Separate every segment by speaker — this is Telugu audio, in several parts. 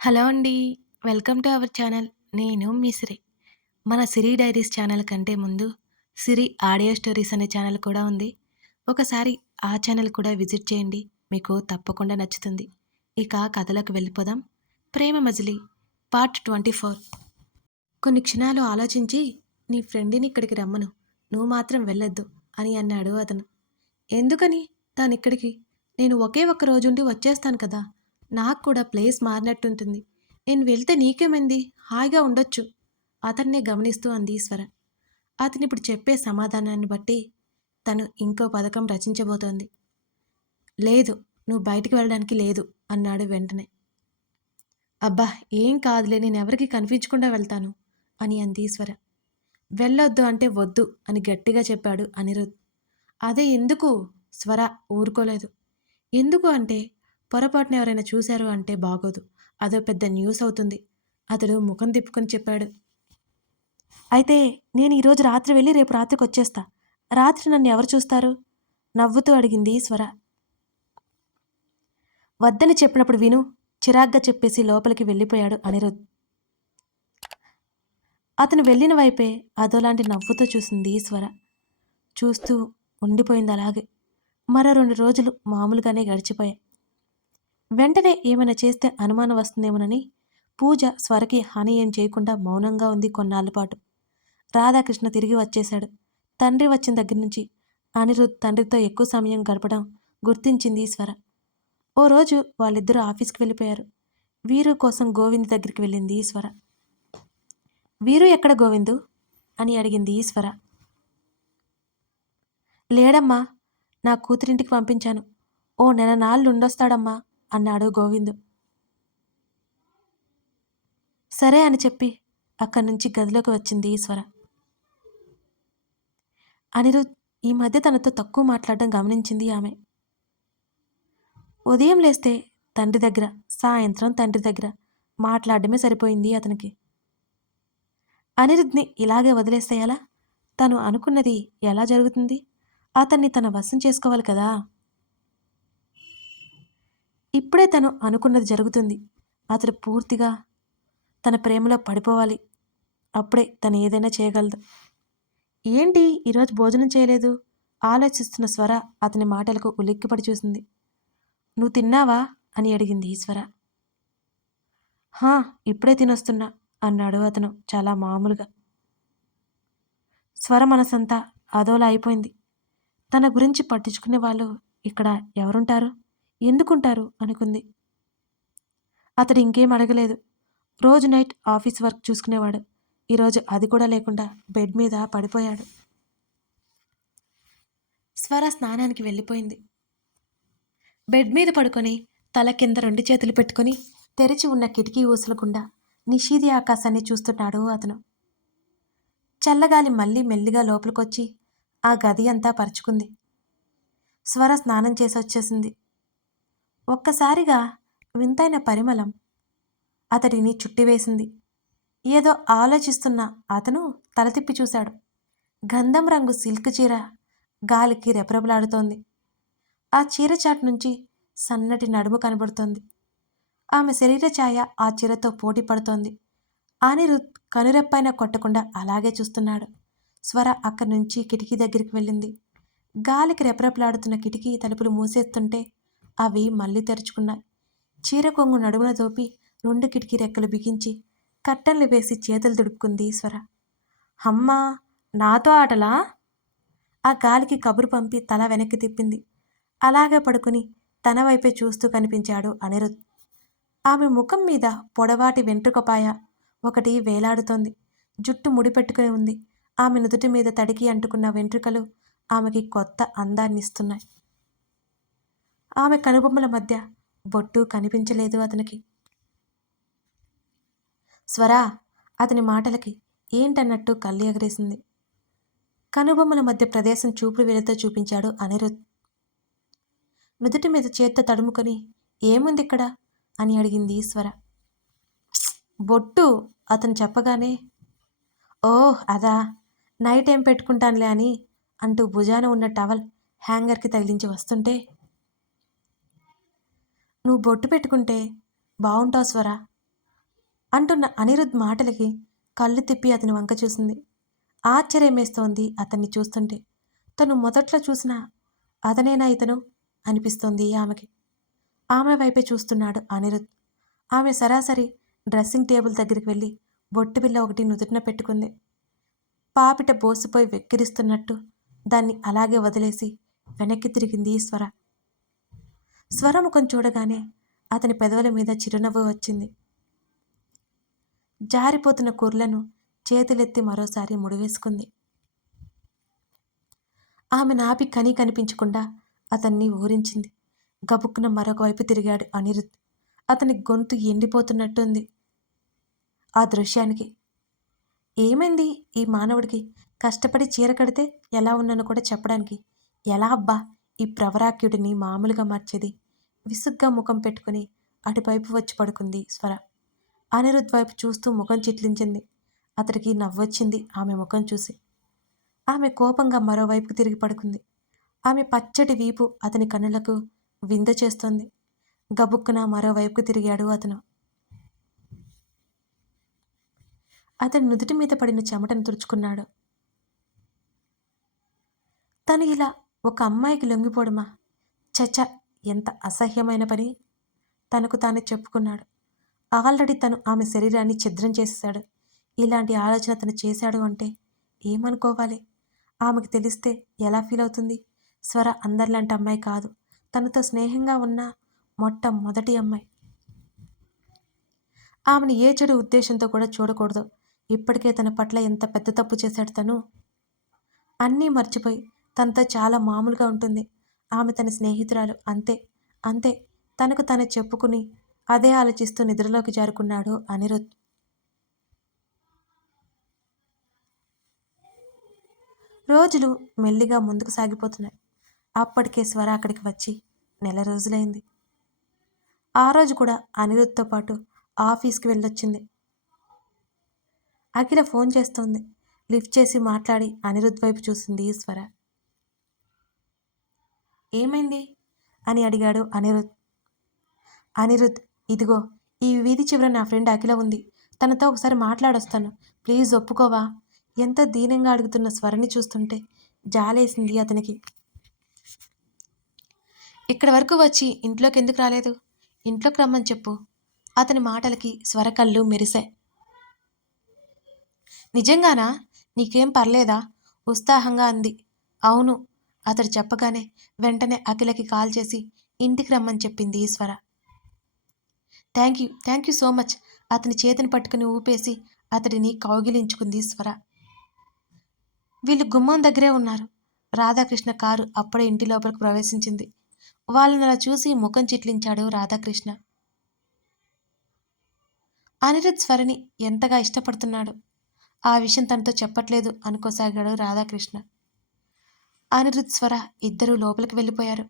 Speaker 1: హలో అండి. Welcome to our channel. నేను మీ సిరి. మన సిరి డైరీస్ ఛానల్ కంటే ముందు సిరి ఆడియో స్టోరీస్ అనే ఛానల్ కూడా ఉంది. ఒకసారి ఆ ఛానల్ కూడా విజిట్ చేయండి. మీకు తప్పకుండా నచ్చుతుంది. ఇక కథలకు వెళ్ళిపోదాం. Prema Majili part twenty four కొన్ని క్షణాలు ఆలోచించి నీ ఫ్రెండ్ని ఇక్కడికి రమ్మను. నువ్వు మాత్రం వెళ్ళొద్దు అని అన్నాడు అతను. ఎందుకని తానిక్కడికి? నేను ఒకే ఒక్క రోజుండి వచ్చేస్తాను కదా! నాకు కూడా ప్లేస్ మారినట్టుంటుంది. నేను వెళ్తే నీకేమైంది? హాయిగా ఉండొచ్చు. అతన్నే గమనిస్తూ అంది ఈశ్వర. అతనిప్పుడు చెప్పే సమాధానాన్ని బట్టి తను ఇంకో పథకం రచించబోతోంది. లేదు నువ్వు బయటికి వెళ్ళడానికి లేదు అన్నాడు వెంటనే. అబ్బా ఏం కాదులే నేను ఎవరికి కనిపించకుండా వెళ్తాను అని అంది ఈశ్వర. వెళ్ళొద్దు అంటే వద్దు అని గట్టిగా చెప్పాడు అనిరుద్. అదే ఎందుకు? స్వర ఊరుకోలేదు. ఎందుకు అంటే పొరపాటున ఎవరైనా చూశారు అంటే బాగోదు. అదో పెద్ద న్యూస్ అవుతుంది. అతడు ముఖం తిప్పుకొని చెప్పాడు. అయితే నేను ఈరోజు రాత్రి వెళ్ళి రేపు రాత్రికి వచ్చేస్తా. రాత్రి నన్ను ఎవరు చూస్తారు? నవ్వుతూ అడిగింది స్వర. వద్దని చెప్పినప్పుడు విను చిరాగ్గా చెప్పేసి లోపలికి వెళ్ళిపోయాడు అనిరుద్. అతను వెళ్ళిన వైపే అదోలాంటి నవ్వుతో చూసింది స్వర. చూస్తూ ఉండిపోయింది అలాగే. మరో రెండు రోజులు మామూలుగానే గడిచిపోయాయి. వెంటనే ఏమైనా చేస్తే అనుమానం వస్తుందేమోనని పూజ స్వరకి హాని ఏం చేయకుండా మౌనంగా ఉంది కొన్నాళ్ళ పాటు. రాధాకృష్ణ తిరిగి వచ్చేశాడు. తండ్రి వచ్చిన దగ్గర నుంచి అనిరుద్ తండ్రితో ఎక్కువ సమయం గడపడం గుర్తించింది స్వర. ఓ రోజు వాళ్ళిద్దరూ ఆఫీస్కి వెళ్ళిపోయారు. వీరు కోసం గోవింద్ దగ్గరికి వెళ్ళింది ఈశ్వర వీరు ఎక్కడ గోవిందు? అని అడిగింది ఈశ్వర లేడమ్మా నా కూతురింటికి పంపించాను. ఓ నెల నాళ్ళు ఉండొస్తాడమ్మా. అన్నాడు గోవిందు. సరే అని చెప్పి అక్కడి నుంచి గదిలోకి వచ్చింది ఈశ్వర. అనిరుద్ ఈ మధ్య తనతో తక్కువ మాట్లాడడం గమనించింది ఆమె. ఉదయం లేస్తే తండ్రి దగ్గర సాయంత్రం తండ్రి దగ్గర మాట్లాడమే సరిపోయింది అతనికి. అనిరుద్ని ఇలాగే వదిలేస్తే ఎలా? తను అనుకున్నది ఎలా జరుగుతుంది? అతన్ని తన వశం చేసుకోవాలి కదా? ఇప్పుడే తను అనుకున్నది జరుగుతుంది. అతడు పూర్తిగా తన ప్రేమలో పడిపోవాలి. అప్పుడే తను ఏదైనా చేయగలదు. ఏంటి ఈరోజు భోజనం చేయలేదు? ఆలోచిస్తున్న స్వర అతని మాటలకు ఉలిక్కిపడి చూసింది. నువ్వు తిన్నావా? అని అడిగింది ఈశ్వర హా ఇప్పుడే తినొస్తున్నా అన్నాడు అతను చాలా మామూలుగా. స్వర మనసంతా అదోలా అయిపోయింది. తన గురించి పట్టించుకునే వాళ్ళు ఇక్కడ ఎవరుంటారు? ఎందుకుంటారు? అనుకుంది. అతడు ఇంకేం అడగలేదు. రోజు నైట్ ఆఫీస్ వర్క్ చూసుకునేవాడు. ఈరోజు అది కూడా లేకుండా బెడ్ మీద పడిపోయాడు. స్వర స్నానానికి వెళ్ళిపోయింది. బెడ్ మీద పడుకొని తల కింద రెండు చేతులు పెట్టుకొని తెరిచి ఉన్న కిటికీ ఊసలకుండా నిషీది ఆకాశాన్ని చూస్తున్నాడు అతను. చల్లగాలి మళ్ళీ మెల్లిగా లోపలికొచ్చి ఆ గది అంతా పరుచుకుంది. స్వర స్నానం చేసి వచ్చేసింది ఒక్కసారిగా వింతైన పరిమళం అతడిని చుట్టివేసింది. ఏదో ఆలోచిస్తున్న అతను తల తిప్పి చూశాడు. గంధం రంగు సిల్క్ చీర గాలికి రెపరెపలాడుతోంది. ఆ చీర చాటు నుంచి సన్నటి నడుము కనబడుతోంది. ఆమె శరీర ఛాయ ఆ చీరతో పోటీ పడుతోంది. అనిరుద్ కనురెప్పైన కొట్టకుండా అలాగే చూస్తున్నాడు. స్వర అక్కడి నుంచి కిటికీ దగ్గరికి వెళ్ళింది. గాలికి రెపరెపలాడుతున్న కిటికీ తలుపులు మూసేస్తుంటే అవి మళ్ళీ తెరుచుకున్నాయి. చీర కొంగు నడుమున దోపి రెండు కిటికీ రెక్కలు బిగించి కట్టెలు వేసి చేతులు దుడుపుకుంది ఈశ్వర. అమ్మా నాతో ఆటలా? ఆ గాలికి కబురు పంపి తల వెనక్కి తిప్పింది. అలాగే పడుకుని తన వైపే చూస్తూ కనిపించాడు అనిరుద్. ఆమె ముఖం మీద పొడవాటి వెంట్రుకపాయ ఒకటి వేలాడుతోంది. జుట్టు ముడిపెట్టుకుని ఉంది. ఆమె నుదుటి మీద తడికి అంటుకున్న వెంట్రుకలు ఆమెకి కొత్త అందాన్నిస్తున్నాయి. ఆమె కనుబొమ్మల మధ్య బొట్టు కనిపించలేదు అతనికి. స్వరా అతని మాటలకి ఏంటన్నట్టు కళ్ళు ఎగరేసింది. కనుబొమ్మల మధ్య ప్రదేశం చూపుడు వేలతో చూపించాడు అనిరుద్. నుదుటి మీద చేత్తో తడుముకొని ఏముంది ఇక్కడ? అని అడిగింది ఈశ్వర బొట్టు అతను చెప్పగానే ఓ అదా నైట్ ఏం పెట్టుకుంటానులే అని అంటూ భుజాన ఉన్న టవల్ హ్యాంగర్కి తగిలించి వస్తుంటే నువ్వు బొట్టు పెట్టుకుంటే బాగుంటావు స్వరా అంటున్న అనిరుద్ మాటలకి కళ్ళు తిప్పి అతని వంక చూసింది. ఆశ్చర్యమేస్తోంది అతన్ని చూస్తుంటే. తను మొదట్లో చూసిన అతనేనా ఇతను? అనిపిస్తోంది ఆమెకి. ఆమె వైపే చూస్తున్నాడు అనిరుద్. ఆమె సరాసరి డ్రెస్సింగ్ టేబుల్ దగ్గరికి వెళ్ళి బొట్టు బిల్ల ఒకటి నుదుటిన పెట్టుకుంది. పాపిట బోసిపోయి వెక్కిరిస్తున్నట్టు దాన్ని అలాగే వదిలేసి వెనక్కి తిరిగింది స్వర. స్వరముఖం చూడగానే అతని పెదవుల మీద చిరునవ్వు వచ్చింది. జారిపోతున్న కుర్లను చేతులెత్తి మరోసారి ముడివేసుకుంది. ఆమె నాపి కని కనిపించకుండా అతన్ని ఊరించింది. గబుక్కున మరొక వైపు తిరిగాడు అనిరుద్. అతని గొంతు ఎండిపోతున్నట్టుంది. ఆ దృశ్యానికి ఏమైంది ఈ మానవుడికి? కష్టపడి చీర కడితే ఎలా ఉన్నానో కూడా చెప్పడానికి ఎలా అబ్బా? ఈ ప్రవరాక్యుడిని మామూలుగా మార్చేది. విసుగ్గా ముఖం పెట్టుకుని అటువైపు వచ్చి పడుకుంది స్వర. అనిరుద్ వైపు చూస్తూ ముఖం చిట్లించింది. అతడికి నవ్వొచ్చింది ఆమె ముఖం చూసి. ఆమె కోపంగా మరోవైపుకు తిరిగి పడుకుంది. ఆమె పచ్చటి వీపు అతని కన్నులకు వింద చేస్తోంది. గబుక్కున మరోవైపుకు తిరిగాడు అతను. అతని నుదుటి మీద పడిన చెమటను తుడుచుకున్నాడు. తను ఇలా ఒక అమ్మాయికి లొంగిపోవడమా? చచ ఎంత అసహ్యమైన పని. తనకు తానే చెప్పుకున్నాడు. ఆల్రెడీ తను ఆమె శరీరాన్ని ఛిద్రం చేసేశాడు. ఇలాంటి ఆలోచన తను చేశాడు అంటే ఏమనుకోవాలి? ఆమెకు తెలిస్తే ఎలా ఫీల్ అవుతుంది? స్వర అందరిలాంటి అమ్మాయి కాదు. తనతో స్నేహంగా ఉన్న మొట్టమొదటి అమ్మాయి. ఆమెను ఏ చెడు ఉద్దేశంతో కూడా చూడకూడదు. ఇప్పటికే తన పట్ల ఎంత పెద్ద తప్పు చేశాడు తను? అన్నీ మర్చిపోయి తనతో చాలా మామూలుగా ఉంటుంది. ఆమె తన స్నేహితురాలు. అంతే అంతే. తనకు తను చెప్పుకుని అదే ఆలోచిస్తూ నిద్రలోకి జారుకున్నాడు అనిరుద్. రోజులు మెల్లిగా ముందుకు సాగిపోతున్నాయి. అప్పటికే స్వర అక్కడికి వచ్చి నెల రోజులైంది. ఆ రోజు కూడా అనిరుద్తో పాటు ఆఫీస్కి వెళ్ళొచ్చింది. అఖిల ఫోన్ చేస్తోంది. లిఫ్ట్ చేసి మాట్లాడి అనిరుద్ వైపు చూసింది స్వర. ఏమైంది? అని అడిగాడు అనిరుద్. అనిరుద్ ఇదిగో ఈ వీధి చివర నా ఫ్రెండ్ అఖిల ఉంది. తనతో ఒకసారి మాట్లాడొస్తాను. ప్లీజ్ ఒప్పుకోవా? ఎంత దీనంగా అడుగుతున్న స్వరని చూస్తుంటే జాలేసింది అతనికి. ఇక్కడి వరకు వచ్చి ఇంట్లోకి ఎందుకు రాలేదు? ఇంట్లోకి రమ్మని చెప్పు. అతని మాటలకి స్వర కళ్ళు మెరిశాయి. నిజంగానా? నీకేం పర్లేదా? ఉత్సాహంగా అంది. అవును అతడు చెప్పగానే వెంటనే అఖిలకి కాల్ చేసి ఇంటికి రమ్మని చెప్పింది Eshwara. Thank you thank you so much. అతని చేతిని పట్టుకుని ఊపేసి అతడిని కౌగిలించుకుంది ఈశ్వర. వీళ్ళు గుమ్మం దగ్గరే ఉన్నారు. రాధాకృష్ణ కారు అప్పుడే ఇంటి లోపలికి ప్రవేశించింది. వాళ్ళని అలా చూసి ముఖం చిట్లించాడు రాధాకృష్ణ. అనిరుద్ స్వరిని ఎంతగా ఇష్టపడుతున్నాడు? ఆ విషయం తనతో చెప్పట్లేదు అనుకోసాగాడు రాధాకృష్ణ. అనిరుద్ స్వర ఇద్దరూ లోపలికి వెళ్ళిపోయారు.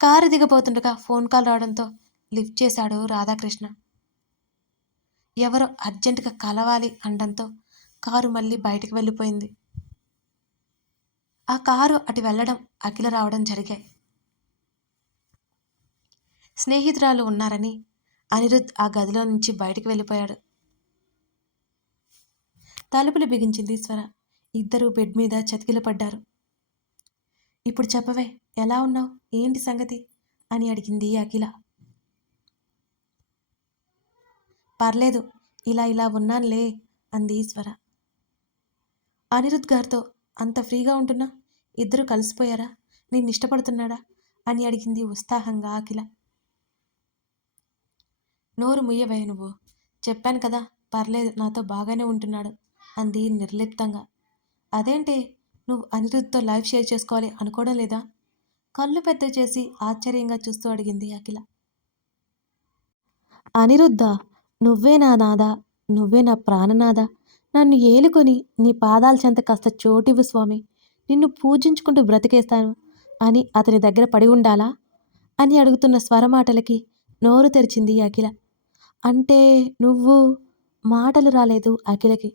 Speaker 1: కారు దిగబోతుండగా ఫోన్ కాల్ రావడంతో లిఫ్ట్ చేశాడు రాధాకృష్ణ. ఎవరో అర్జెంటుగా కలవాలి అనడంతో కారు మళ్ళీ బయటికి వెళ్ళిపోయింది. ఆ కారు అటు వెళ్ళడం అఖిల రావడం జరిగాయి. స్నేహితురాలు ఉన్నారని అనిరుద్ ఆ గదిలో నుంచి బయటికి వెళ్ళిపోయాడు. తలుపులు బిగించింది స్వర. ఇద్దరూ బెడ్ మీద చతికిల పడ్డారు ఇప్పుడు చెప్పవే ఎలా ఉన్నావు? ఏంటి సంగతి? అని అడిగింది అఖిల. పర్లేదు ఇలా ఇలా ఉన్నానులే అంది ఈశ్వర. అనిరుద్ గారితో అంత ఫ్రీగా ఉంటున్నా? ఇద్దరు కలిసిపోయారా? నేను ఇష్టపడుతున్నాడా అని అడిగింది ఉత్సాహంగా అఖిల. నోరు ముయ్యవే నువ్వు. చెప్పాను కదా పర్లేదు నాతో బాగానే ఉంటున్నాడు అంది నిర్లిప్తంగా. అదేంటి నువ్వు అనిరుద్ధ్తో లైఫ్ షేర్ చేసుకోవాలి అనుకోవడం లేదా? కళ్ళు పెద్ద చేసి ఆశ్చర్యంగా చూస్తూ అడిగింది అఖిల. అనిరుద్ధ నువ్వే నా నాదా? నువ్వే నా ప్రాణనాద? నన్ను ఏలుకొని నీ పాదాల చెంత కాస్త చోటివ్వు స్వామి. నిన్ను పూజించుకుంటూ బ్రతికేస్తాను అని అతని దగ్గర పడి ఉండాలా? అని అడుగుతున్న స్వరమాటలకి నోరు తెరిచింది అఖిల. అంటే నువ్వు మాటలు రాలేదు అఖిలకి.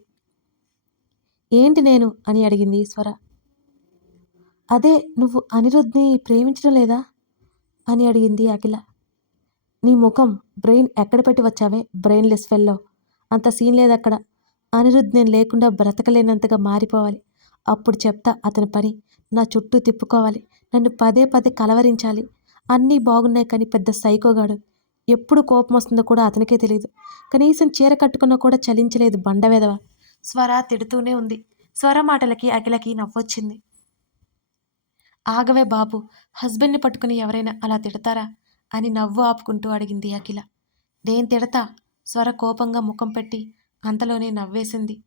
Speaker 1: ఏంటి నేను అని అడిగింది స్వర. అదే నువ్వు అనిరుద్ధ్ని ప్రేమించడం లేదా? అని అడిగింది అఖిల. నీ ముఖం బ్రెయిన్ ఎక్కడ పెట్టి వచ్చావే? Brainless fellow. అంత సీన్ లేదు అక్కడ నేను లేకుండా బ్రతకలేనంతగా మారిపోవాలి. అప్పుడు చెప్తా అతని పని. నా చుట్టూ తిప్పుకోవాలి. నన్ను పదే పదే కలవరించాలి. అన్నీ బాగున్నాయి కానీ పెద్ద సైకోగాడు. ఎప్పుడు కోపం వస్తుందో కూడా అతనికే తెలియదు కనీసం చీర కట్టుకున్నా కూడా చలించలేదు బండవేదవ స్వర తిడుతూనే ఉంది. స్వర మాటలకి అఖిలకి నవ్వొచ్చింది. ఆగవే బాబు హస్బెండ్ని పట్టుకుని ఎవరైనా అలా తిడతారా? అని నవ్వు ఆపుకుంటూ అడిగింది అఖిల. నేను తిడతా? స్వర కోపంగా ముఖం పెట్టి అంతలోనే నవ్వేసింది.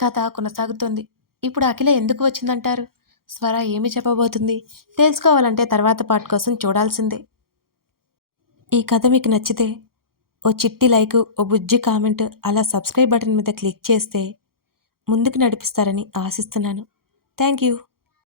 Speaker 1: కథ కొనసాగుతోంది. ఇప్పుడు అఖిల ఎందుకు వచ్చిందంటారు? స్వర ఏమి చెప్పబోతుంది? తెలుసుకోవాలంటే తర్వాత పార్ట్ కోసం చూడాల్సిందే. ఈ కథ మీకు నచ్చితే ఓ చిట్టి లైక్ ఓ బుజ్జి కామెంట్ అలా సబ్స్క్రైబ్ బటన్ మీద క్లిక్ చేస్తే ముందుకు నడిపిస్తారని ఆశిస్తున్నాను. Thank you.